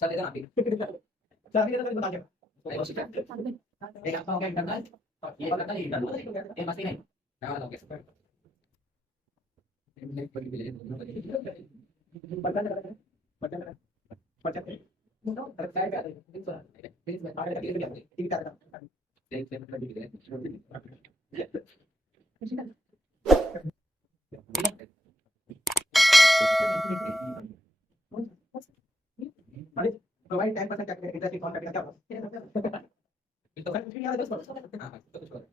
Sir दे दो आप भी चाबी तो बता दो एक आपका हो गया इंटरनल और ये वाला था इंटरनल ये मस्ती नहीं मैं वाला हो गया button button button no side पे आ प्लीज मैं आगे लगे टीवी का अरे प्रोवाइड 10% का इंटरेस्ट डिस्काउंट करके क्या होगा तो सर फिर यार दोस्त हां तो कुछ और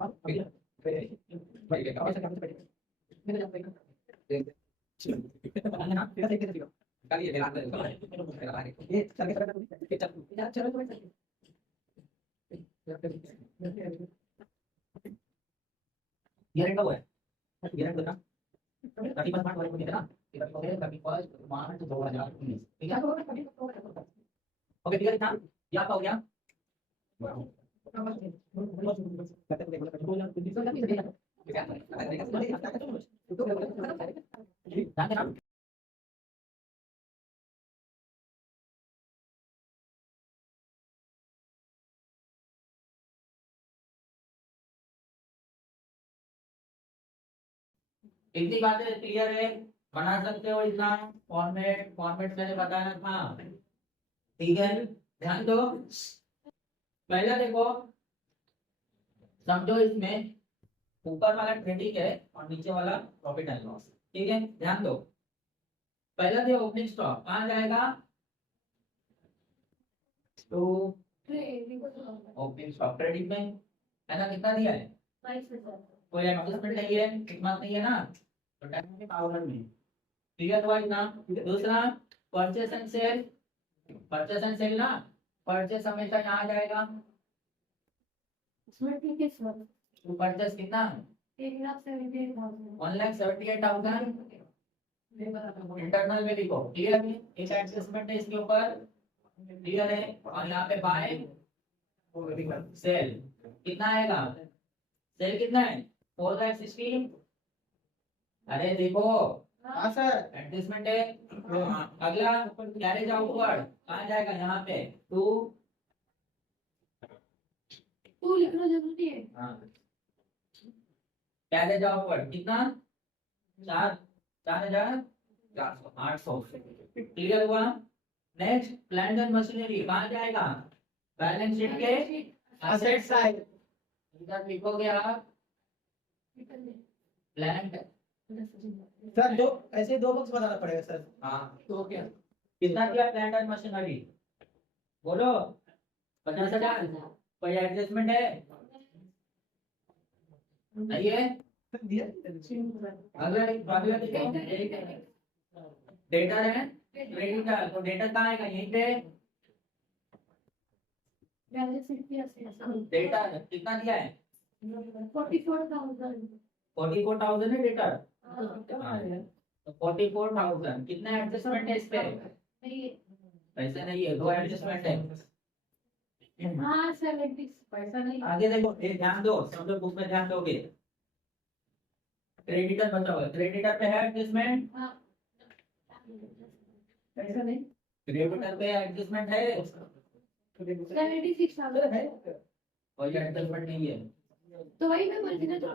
हां भाई क्या पैसा क्या मेरे जान भाई ना तेरा सही कैसे कल ये मेरा मेरा आगे ये चल के चल यार चलो ये रेंट का हुआ है ये रेंट ना 30% वाले को देना इधर को है कभी फर्स्ट मार्च 2019 ठीक है ओके ठीक है ना ये आपका हो गया ध्यान देना इतनी बातें क्लियर है बना सकते हो इतना फॉर्मेट मैंने बताया था ठीक है ध्यान दो पहले देखो समझो इसमें ऊपर वाला क्रेडिट है और नीचे वाला प्रॉफिट एंड लॉस ठीक है ध्यान दो पहला दे ओपनिंग स्टॉक कहाँ जाएगा तो ओपनिंग स्टॉक क्रेडिट में है ना कितना दिया है कोई एडजस्टमेंट नहीं है कितना नहीं है ना तो टाइम के पावर में क्लियर हुआ इतना दूसरा परचेस एंड सेल ना परचेस हमेशा यहाँ जाएगा तो परचेस कितना 1,78,000 इंटरनल में लिखो क्लियर है एक एडजस्टमेंट है इसके ऊपर क्लियर है और यहाँ पे बाय सेल कितना आएगा सेल कितना है 4,16 अरे देखो हां सर एडजस्टमेंट है अगला कैरेज आउटवर्ड कहाँ जाएगा यहाँ पे 2 लिखना जरूरी है कैरेज आउटवर्ड कितना 4,800 क्लियर हुआ नेक्स्ट प्लांट एंड मशीनरी कहाँ जाएगा बैलेंस शीट के एसेट साइड इधर लिखोगे आप प्लांट सर दो ऐसे दो बॉक्स बनाना पड़ेगा सर हाँ तो क्या कितना दिया प्लांट एंड मशीनरी बोलो 50,000 कोई एडजस्टमेंट है नहीं है अगला डेटा है क्रेडिटर तो डेटा कहाँ आएगा यहीं पे डेटा कितना दिया है 44,000 है डेटा तो 44,000 कितना एडजस्टमेंट है इस पे पैसे नहीं है दो एडजस्टमेंट है पैसा नहीं आगे देखो ध्यान दो सब लोग बुक में ध्यान दोगे क्रेडिटर बचा हुआ क्रेडिटर पे है एडजस्टमेंट ऐसा नहीं क्रेडिटर पे एडजस्टमेंट है 76,000 है कोई एडजस्टमेंट नहीं है तो वही मैं बोलती ना तो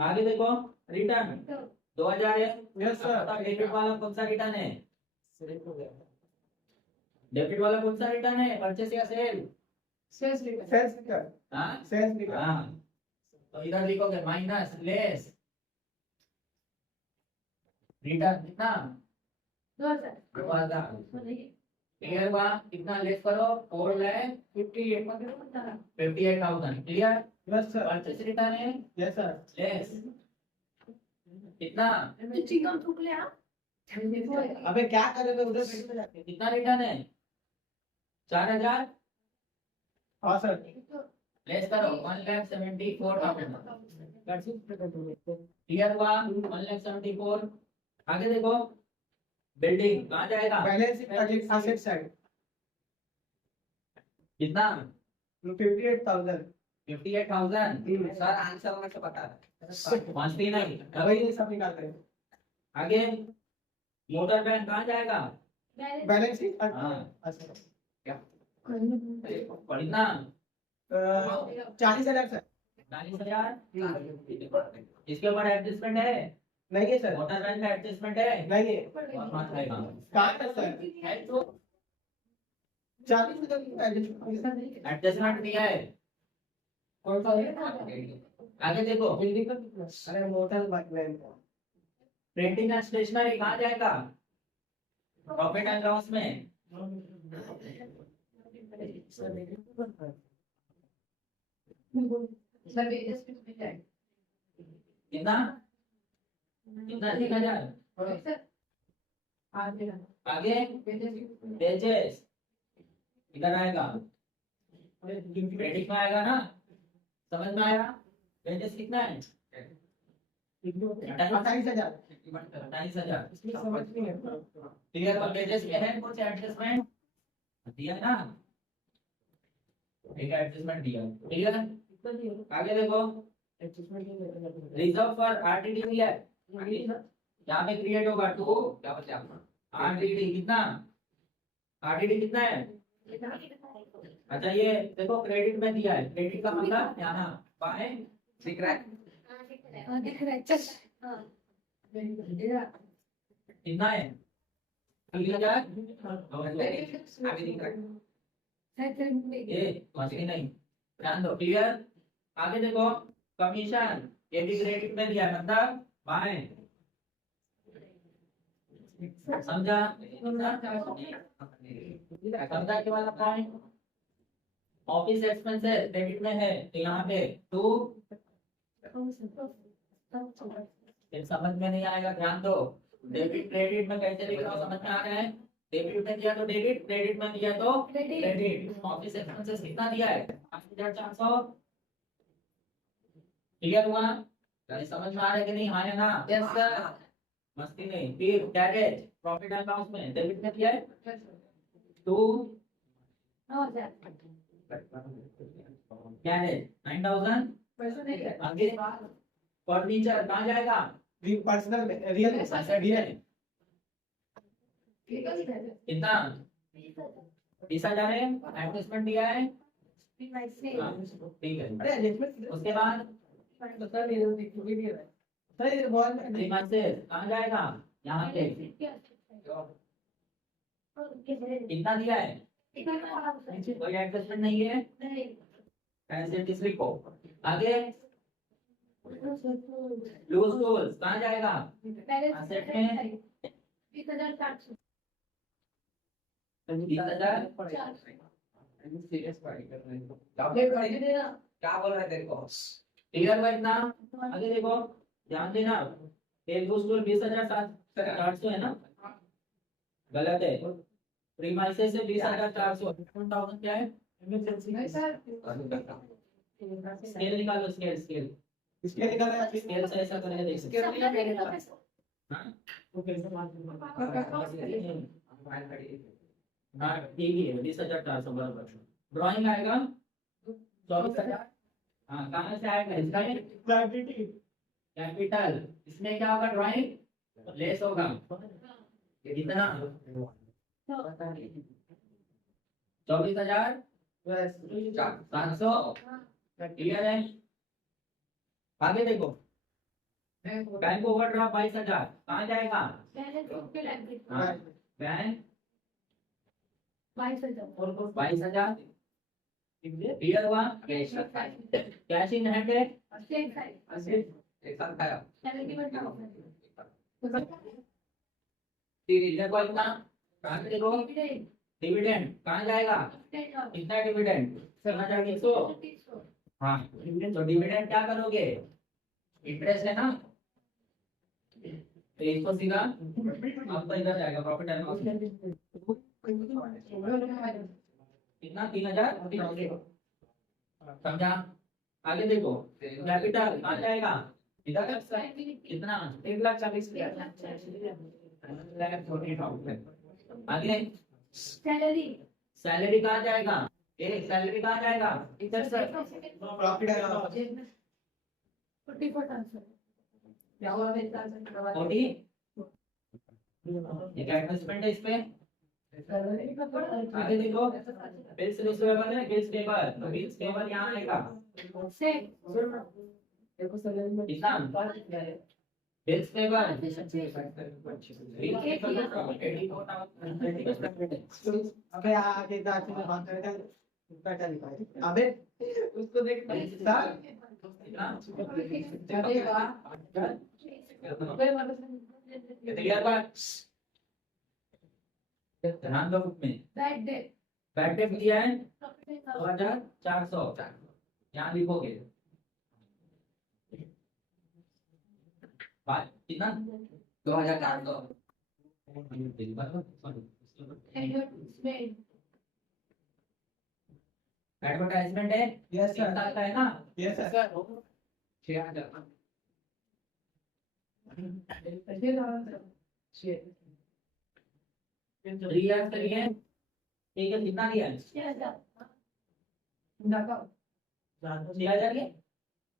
आगे देखो रिटर्न 2000 है यस सर डेबिट वाला कौन सा रिटर्न है डेबिट वाला कौन सा रिटर्न है परचेस या सेल सेल्स रिटर्न हाँ सेल्स रिटर्न हाँ तो इधर लिखोगे माइनस लेस रिटर्न कितना 2,000 क्लियर हुआ कितना लेस करो 4,58,000 clear yes sir purchase return है यस सर लेस कितना चिकन ठुक ले आप अबे क्या करोगे उधर बैठ में जाके कितना रिटर्न है 4,000 हां सर लेस करो 1,74,000 क्लियर हुआ 1,74,000 आगे देखो बिल्डिंग कहाँ जाएगा बैलेंस शीट एसेट साइड कितना 58,000 58,000 सर आंसर होने से पता है मस्ती नहीं वही ये सब निकाल रहे हैं आगे मोटर बैंक कहाँ जाएगा? बैलेंस शीट हाँ। अच्छा पढ़ना 40,000 सर 40,000 इसके ऊपर एडजस्टमेंट है? नहीं है सर मोटर बैंक का एडजस्टमेंट है? नहीं है और मात्र है कहाँ? कहाँ है सर है तो 40,000 एडजस्टमेंट दिया है। आगे देखो, अरे motor bank printing and stationery कहाँ जाएगा? प्रॉफिट एंड लॉस में। कितना कितना 1,000 आगे पेजेस इधर आएगा, क्रेडिट में आएगा ना, समझ में आया? पेजेस कितना है? 28,000 28,000। इसमें समझ नहीं है ठीक है, तो पेजेस में है कुछ एडजस्टमेंट दिया है ना, एक एडजस्टमेंट दिया, ठीक है। आगे देखो, रिजर्व फॉर आरटीडी दिया है, यहाँ पे क्रिएट होगा टू क्या बोलते हैं आरटीडी कितना, आरटीडी कितना है? अच्छा ये देखो क्रेडिट में दिया है, क्रेडिट का मतलब यहाँ बाएं दिख रहा है कितना है? 3,000 आगे दिख रहा है ये मछली नहीं, ध्यान दो, क्लियर। आगे देखो कमीशन, ये भी क्रेडिट में दिया है मतलब बाएं, समझा? समझा के वाला पॉइंट। ऑफिस एक्सपेंसेस क्रेडिट में है तो यहाँ पे टू, फिर समझ में नहीं आएगा, ध्यान दो। डेबिट क्रेडिट में कैसे लिख रहा हूँ समझ में आ रहा है? डेबिट में दिया तो डेबिट, क्रेडिट में दिया तो क्रेडिट। ऑफिस एक्सपेंसेस कितना दिया है? 5,400। क्लियर हुआ? समझ में आ रहा है कि नहीं? हाँ या ना? यस सर मस्ती नहीं। फिर कैरेज प्रॉफिट एंड लॉस में डेबिट में दिया है टू, कैरेज 9,000। आगे फर्नीचर कहाँ जाएगा? पर्सनल रियल रियल कितना? 20,000 है, एडजस्टमेंट दिया है। हाँ, ठीक है। अरे एडजस्टमेंट उसके बाद सर ये बहुत 3 मंथ से कहाँ जाएगा? यहाँ पे कितना दिया है? कोई एडजस्टमेंट नहीं है, ऐसे किस लिखो। आगे लूज टूल्स कहाँ जाएगा? एसेट में 20,000। क्या बोल रहा है तेरे को क्लियर हुआ इतना? आगे देखो, ध्यान देना, एक लूज टूल 20,400 है ना, गलत है। प्रीमाइसेस से 20,400 क्या है? स्केल निकालो, स्केल स्केल इसके निकाल रहा है स्केल से ऐसा करके देख सकते हाँ हाँ ठीक ही है, 20,400 बराबर। ड्राइंग आएगा 24,000। हाँ कहाँ से आएगा? इसका क्वांटिटी कैपिटल, इसमें क्या होगा? ड्राइंग लेस होगा कितना? 24,700। क्लियर है? आगे देखो, बैंक ओवरड्राफ्ट 22,000 कहाँ जाएगा? हाँ बैंक 22,000। क्लियर हुआ? कैश इन हैंड है एक साथ खाया इधर को इतना कहाँ से देखो? डिविडेंड कहाँ जाएगा? कितना डिविडेंड? 3,300। हाँ तो डिविडेंड क्या करोगे? इंटरेस्ट है ना, तो इसको सीधा आपका इधर जाएगा प्रॉफिट एंड लॉस। कितना? 3,000। समझा? आगे देखो, कैपिटल कहाँ जाएगा? इधर कितना? 1,40,000। आगे सैलरी कहाँ जाएगा? सैलरी कहाँ जाएगा? इधर सर प्रॉफिट है 40 ये क्या एडजस्टमेंट है इस पे? आगे देखो, बिल्स रिसीवेबल है, बिल्स पेपर, तो बिल्स पेपर यहाँ आएगा से कितना? बिल्स पेपर, अबे आगे जाके बात करेगा पैसा लिखा है अबे उसको देख सर क्लियर बात? ध्यान दो बुक में, बैड डे बैक डेट दिया है 2400, यहाँ लिखोगे बात कितना? 2400। एडवर्टाइजमेंट है, यस 3 साल का है ना? Yes sir 6000। रियाज करिए, ठीक है, कितना दिया है? 6000 के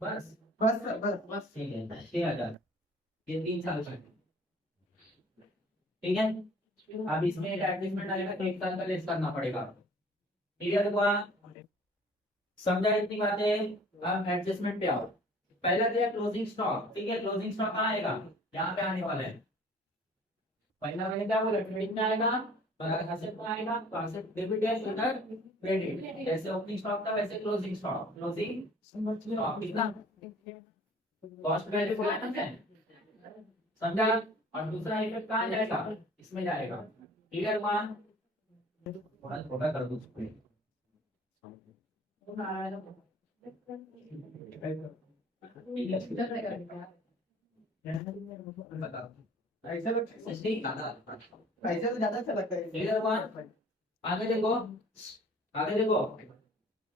बस, बस बस बस ठीक है, 6000, ये 3 साल का है, ठीक है। अब इसमें एक एडजस्टमेंट आएगा तो 1 साल का लेस करना पड़ेगा, क्लियर हुआ? समझा इतनी बातें? अब एडजस्टमेंट पे आओ। पहला दिया क्लोजिंग स्टॉक, ठीक है, क्लोजिंग स्टॉक कहाँ आएगा? यहाँ पे आने वाला है। पहला मैंने क्या बोला, क्रेडिट में आएगा, एसेट में आएगा, तो एसेट डेबिट है, इधर क्रेडिट। जैसे ओपनिंग स्टॉक था वैसे क्लोजिंग स्टॉक, क्लोजिंग स्टॉक कितना? कॉस्ट वैल्यू माइनस है, समझा? और दूसरा इफेक्ट कहाँ जाएगा? इसमें जाएगा, क्लियर हुआ? थोड़ा छोटा कर दो उसको। बताओ ऐसा लोग ऐसा तो ज्यादा अच्छा लगता है क्लियर हुआ? आगे देखो, आगे देखो,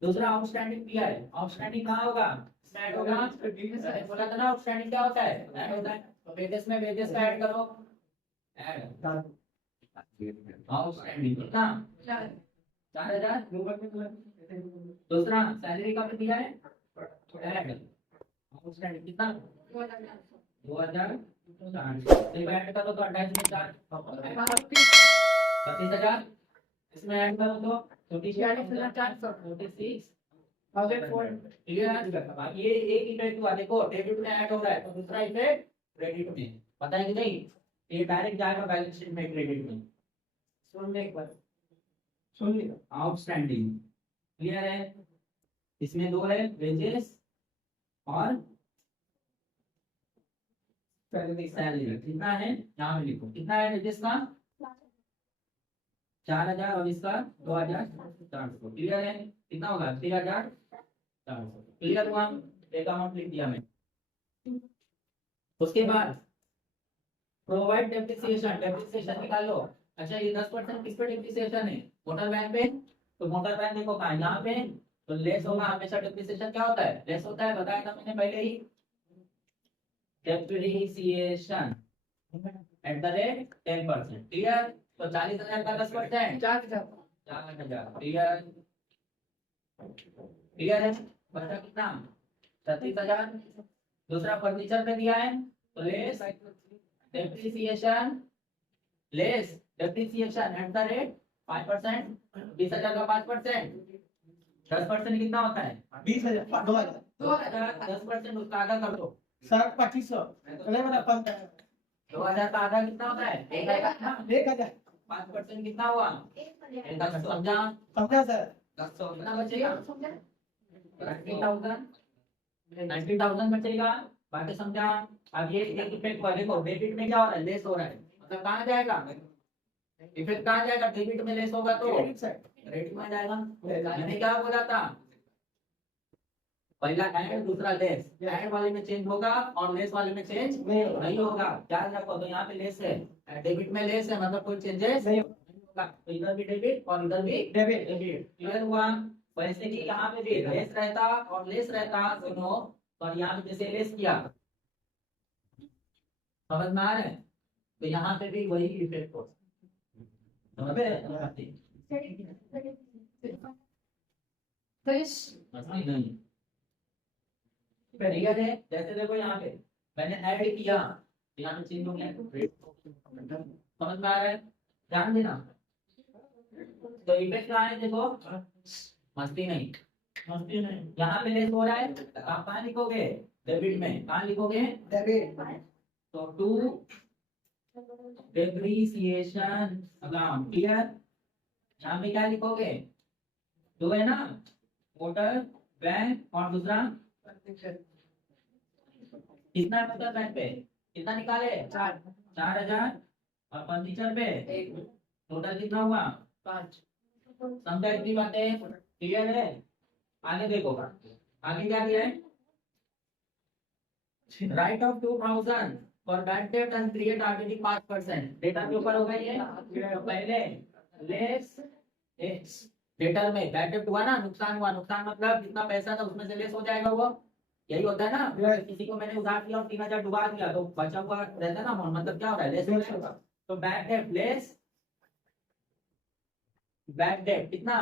दूसरा आउटस्टैंडिंग दिया है, आउटस्टैंडिंग कहाँ होगा? ऐड होगा, बोला था ना आउटस्टैंडिंग क्या होता है? ऐड होता है, तो वेजेस में वेजेस का ऐड करो, ऐड आउटस्टैंडिंग कितना? 4000। दूसरा सैलरी का भी दिया है, ऐड आउटस्टैंडिंग कितना? 2000। ऐड करो तो 28,000, 32,000। इसमें ऐड करो तो 46,446। ये एक इफेक्ट हुआ, देखो डेबिट में ऐड हो रहा है तो दूसरा इफेक्ट क्रेडिट में, पता है कि नहीं? ये डायरेक्ट जाएगा बैलेंस शीट में क्रेडिट में। सुन ले एक बार, सुन ले, आउटस्टैंडिंग क्लियर है? इसमें दो है, वेजेस और सैलरी। कितना है यहाँ पे लिखो, कितना है वेजेस का? 4000 और इसका 2400, क्लियर है? कितना होगा? 3400, क्लियर हुआ? एक अमाउंट लिख दिया मैं। उसके बाद प्रोवाइड डेप्रिसिएशन, डेप्रिसिएशन निकालो। अच्छा ये 10% किस पे डेप्रिसिएशन है? मोटर वैन पे, तो मोटर वैन देखो कहाँ, यहाँ पे, तो लेस होगा हमेशा। डेप्रिसिएशन क्या होता है? लेस होता है, बताया था मैंने पहले ही। Depreciation at the rate 10%, clear? तो 40,000 का 10%, 4,000, क्लियर? क्लियर है? बचा कितना? 36,000। दूसरा फर्नीचर पे दिया है, तो less depreciation, less depreciation at the rate 5%, 20,000 का 5%, 10% कितना होता है? 20,000 2,000 10% उसका आधा कर दो, सर 2500 अरे मेरा 2000 का आधा कितना होता है? 1,000। 1000 5% कितना हुआ? 10, समझा? समझा सर 10 कितना बचेगा? 90,000 बचेगा, बाकी समझा? अब ये एक इफेक्ट हुआ, देखो डेबिट में क्या हो रहा है? लेस हो रहा है, मतलब कहाँ जाएगा इफेक्ट? कहाँ जाएगा? डेबिट में लेस होगा तो क्रेडिट में जाएगा। मैंने क्या बोला था? पहला ऐड, दूसरा लेस। ऐड वाले में चेंज होगा और लेस वाले में चेंज नहीं होगा, ध्यान रखो। तो यहाँ पे लेस है, डेबिट में लेस है, मतलब कोई चेंजेस नहीं होगा। तो इधर भी डेबिट और इधर भी डेबिट क्लियर हुआ? वैसे कि यहाँ पे भी लेस रहता और लेस रहता दोनों, और यहाँ पे जैसे लेस किया, समझ में आ रहा है? तो यहाँ पे भी वही इफेक्ट हो, समझ में? नहीं क्लियर है? जैसे देखो यहाँ पे मैंने ऐड किया, यहाँ पे चेंज हो गया, समझ में आ रहा है? ध्यान देना। तो इफेक्ट कहाँ है देखो, मस्ती नहीं, यहाँ पे लेस हो रहा है, आप कहाँ लिखोगे? डेबिट में। कहाँ लिखोगे? डेबिट। तो टू डेप्रिसिएशन अकाउंट। क्लियर? यहाँ पे क्या लिखोगे? दो है ना, मोटर बैंक और दूसरा कितना है मोटर बैंक पे? कितना निकाले? 4,000 और फर्नीचर पे टोटल कितना हुआ? 5। समझा इतनी बातें? क्लियर है? आगे देखो, आगे क्या दिया है? Right of 2000 for bad debt and create RTD 5%। Data के ऊपर होगा ये। तो पहले लेस डेटर में बैड डेट हुआ ना, नुकसान हुआ, नुकसान मतलब जितना पैसा था उसमें से लेस हो जाएगा वो, यही होता है ना। किसी को मैंने उधार दिया और 3,000 डुबा दिया तो बचा हुआ रहता है ना, मतलब क्या हो रहा है? लेस हो जाएगा। तो bad debt less bad debt कितना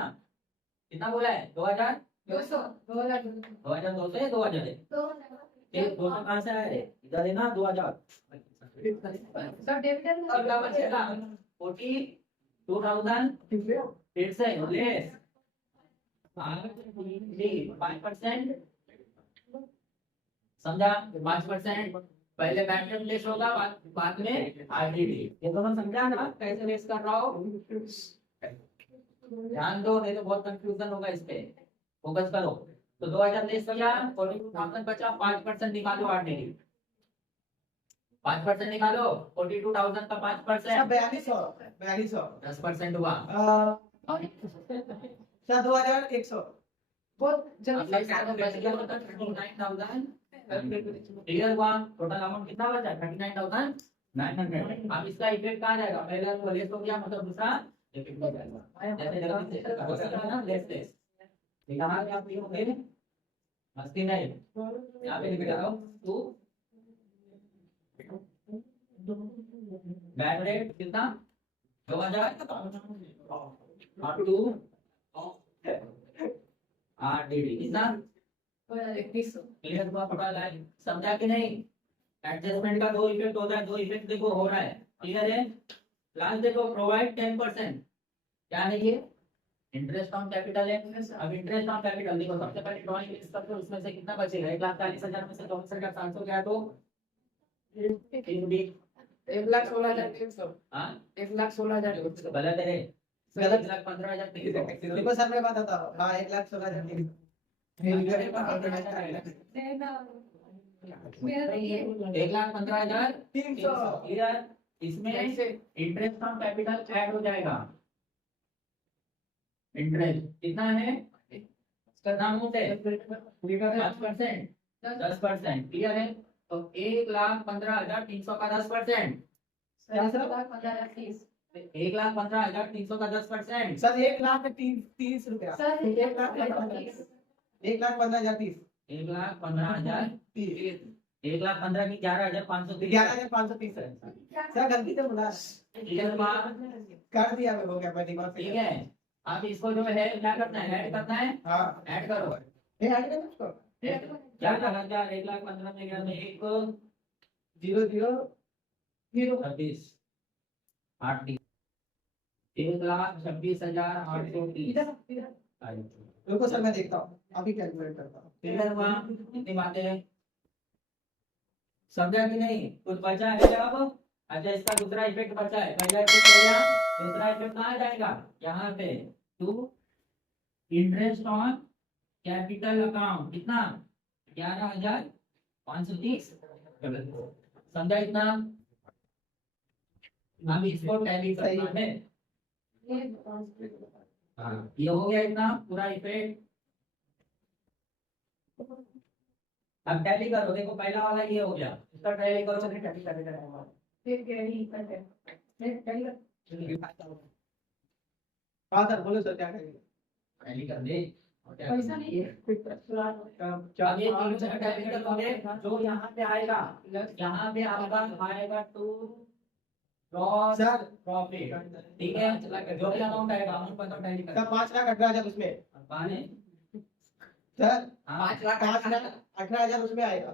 कितना बोला है? 2,000 200 2,200 है 2,000 है? ये 200 कहाँ से आया है? इधर है ना 2,000। सर डेबिट अगला बचेगा 42,000 फिर से लेस 5%। समझा? 5% पहले बैड लेस होगा, बाद में आरटीडी। ये तो मैं समझा ना कैसे लेस कर रहा हूँ? ध्यान दो, नहीं तो बहुत कंफ्यूजन होगा इस पे। फोकस करो। तो 2,000 लेस किया, 42,000 बचा, 5% निकालो आरटीडी। 5% निकालो, 42,000 का 5%। 4200 10% हुआ। 2,100। बहुत जल्दी अब क्या बच गया? 39,000 क्लियर हुआ। टोटल अमाउंट कितना बचा? 39,900। अब इसका इफेक्ट कहाँ जाएगा? पहले तो लेस हो गया, मतलब दूसरा इफेक्ट हो जाएगा। जैसे जगह हो सकता है ना लेस लेस, यहाँ पे आप लिखोगे मस्ती नहीं, यहाँ पे लिख रहा हूँ टू बैड रेट कितना? 2,000 और टू आरटीडी कितना? 2100। क्लियर हुआ? पता लाइन समझा कि नहीं? एडजस्टमेंट का दो इफेक्ट होता है, दो इफेक्ट देखो हो रहा है। क्लियर है? लास्ट देखो, प्रोवाइड 10%। क्या है ये? इंटरेस्ट ऑन कैपिटल है। अब इंटरेस्ट ऑन कैपिटल देखो, सबसे पहले ड्राइंग लिस्ट करते हैं, उसमें से कितना बचेगा? 1,40,000 में से 64,700 गया तो 1,16,300। हाँ 1,16,300। गलत है रे। गलत। 1,15,300 देखो सर मैं बताता हूँ। हाँ 1,16,000। मेरा ये 1,15,300 क्लियर? इसमें इंटरेस्ट ऑन कैपिटल ऐड हो जाएगा। इंटरेस्ट कितना है? इसका अमाउंट है 5%, 10%। क्लियर है? तो 1,15,300 का 10%, 1,15,300 का 10%। सर 1,30,30 रुपया। सर 1,15,30। 1,15,30। 1,15,030। 1,15,000 की 11,530। 11,530 है। सर गलती से बोला। क्लियर हुआ? कर दिया मैं, हो गया मैं दिमाग से। ठीक है, अब इसको जो है क्या करना है? ऐड करना है। हाँ ऐड करो। ये ऐड कर उसको। 11,000 1,15,000 में गया तो 0 36 8 1,26,830। रुको सर मैं देखता हूँ, अभी कैलकुलेट करता हूँ। क्लियर हुआ? इतनी बातें समझा कि नहीं? कुछ बचा है क्या अब? अच्छा, इसका दूसरा इफेक्ट बचा है। पहला इफेक्ट हो गया, दूसरा इफेक्ट कहाँ जाएगा? यहाँ पे to interest on capital account कितना? 11,530। समझा इतना? हम इसको टैली करना है। हाँ, ये हो गया इतना पूरा इफेक्ट। अब टैली करो। देखो पहला वाला ये हो गया, इसका टैली करो। टैली करेगा हाँ सर बोलो सर क्या करेंगे। टैली कर दे। पैसा नहीं है। अब ये तीन जगह टैली करोगे, जो यहाँ पे आएगा, यहाँ पे आपका आएगा टू लॉस सर प्रॉफिट। ठीक है, जो भी अमाउंट आएगा अमाउंट पर टैली सर करेगा। 5,18,000 उसमें। पाने सर 5,18,000 उसमें आएगा।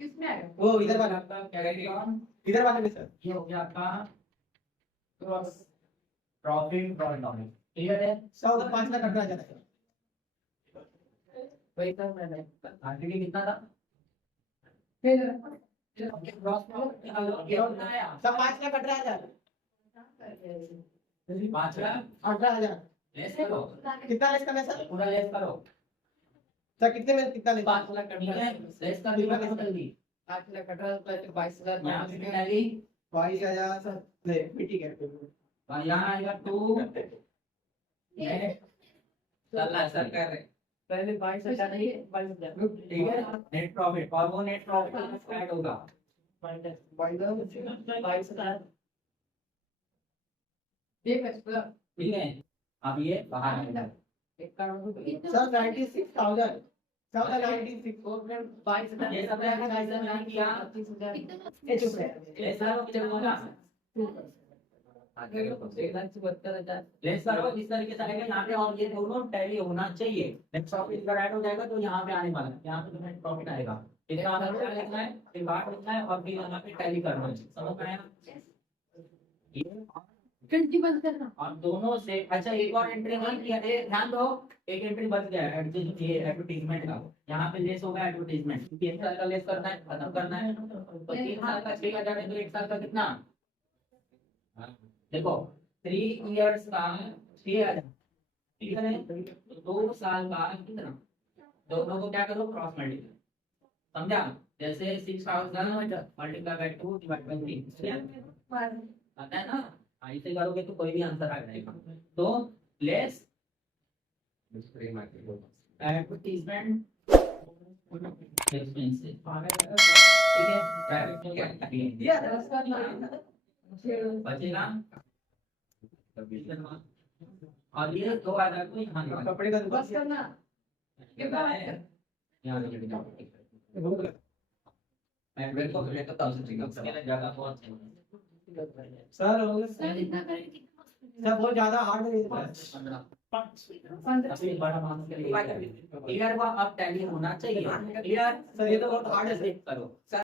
किसमें आएगा? वो इधर वाला, आपका क्या रहेगा? इधर वाले में सर। ये हो गया आपका क्रॉस प्रॉफिट लॉस क्लियर है 100 का 5 लाख 18,000 है। पैसा मैंने आगे कितना था फिर क्रॉस कितना आया सब 5 लाख 18,000 5 लाख 18,000 लेस करो कितना लेस करना है सर? पूरा लेस करो सर कितने में कितना लेस? 5 लाख ठीक है लेस कर दिया कैपिटल दी 8 लाख 18 प्लस 22,000 यहाँ पे टैली 22,000 सर ले ठीक है। और यहाँ आएगा 2 चल सर कर रहे पहले 22,000 नहीं 22,000 ठीक है नेट प्रॉफिट और वो नेट प्रॉफिट ऐड होगा माइनस 22,000 22,000 ठीक है सर ठीक है अब ये बाहर आएगा सर 96,000 सर 96 और फिर 22,000 ये सब है कैसे मैंने किया ये चुप रहे लेस करो कितना होगा आगे लेस करो इस तरीके से आएगा यहाँ पे और ये दोनों टैली होना चाहिए नेट प्रॉफिट अगर ऐड हो जाएगा तो यहाँ पे आने वाला है यहाँ पे नेट प्रॉफिट आएगा इतना आधार क्या लिखना है फिर बात लिखना है और फिर यहाँ पे टैली करना है समझ में आया ये कंटी बंद करना और दोनों से अच्छा एक और एंट्री नहीं किया ध्यान दो एक एंट्री बच गया है एडवर्टीजमेंट का यहाँ पे लेस होगा एडवर्टीजमेंट 3 साल का लेस करना है खत्म करना है तो 3 साल का 6,000 है तो 1 साल का कितना देखो 3 इयर्स का 6,000 ठीक है 2 साल का कितना दोनों को क्या करो क्रॉस मल्टीप्लाई समझा जैसे 6,000 मल्टीप्लाई बाय 2 डिवाइड बाय 3 आता है ना ऐसे करोगे तो कोई भी आंसर आ जाएगा तो लेस एडवर्टीजमेंट एक्सपेंसेस ठीक है बचेगा और ये 2,000 को यहाँ निकालो कपड़े का बस करना कितना है यहाँ लिखो मैं ब्रेक को ब्रेक करता हूँ इसके ज्यादा बहुत सर बहुत ज्यादा हार्ड है 15 अभी बड़ा मान के लिए क्लियर हुआ अब टैली होना चाहिए क्लियर सर ये तो बहुत हार्ड है करो